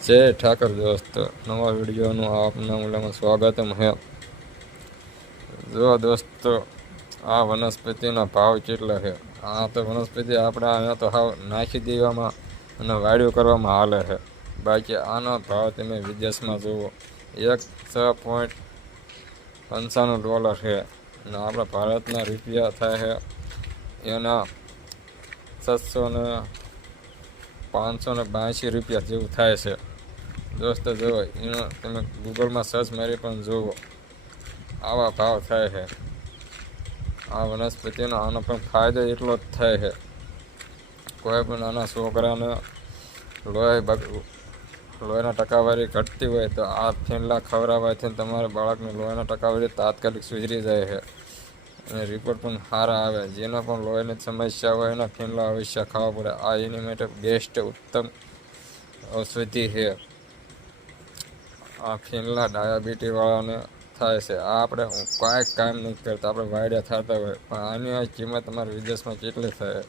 जय ठाकर दोस्त नवा वीडियो आपना मूल्य स्वागत है। जो दोस्त आ वनस्पति भाव केटला है। आ तो वनस्पति अपने अँ तो हाव नाखी देवामां अने वाड्यो करवामां हाले है। बाकी आनो भाव तमे विदेश में जुओ $1.95 है। अपना भारतना रूपिया थाय है एना 582 रुपया जेवुं थाय छे। दोस्तों जो एनो तमे गूगल में सर्च मारी पण जुओ आवा भाव थाय है। आ वनस्पतिनो आनो पण फायदो एटलो ज थाय है। कोई पण नाना छोकराने लोहीना टकावारी घटती होय तो आ फींडला खवराववाथी तमारा बाळकने लोहीना टकावारी तात्कालिक सुधरी जाय है અને રિપોર્ટ પણ સારા આવે। જેના પણ લોહીની સમસ્યા હોય એના ફીંડલા અવશ્ય ખાવા પડે। આ એની માટે બેસ્ટ ઉત્તમ ઔષધિ છે। આ ફીંડલા ડાયાબિટીસ વાળાને થાય છે। આ આપણે કાંઈ કામ નથી કરતા, આપણે વાયડા થતા હોય પણ આની આ કિંમત તમારા વિદેશમાં કેટલી થાય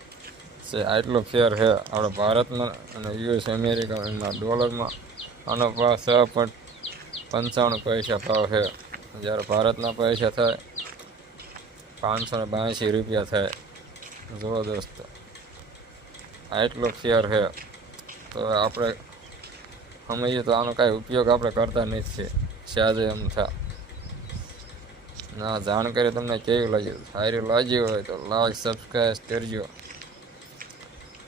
છે આટલો ફેર છે। આપણે ભારતમાં અને યુએસ અમેરિકામાં ડોલરમાં આનો ભાવ 6.95 ભાવ છે, જ્યારે ભારતના પૈસા થાય 582 रुपया थाय। जो दोस्त आटलो फेर है तो आपणे समझिए तो आनो कांई उपयोग आपणे करता नथी। साजे एम था ना जानकारी तमने केवी लागी? सारी लागी होय तो लाइक सब्सक्राइब करजो।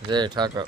जय ठाकर।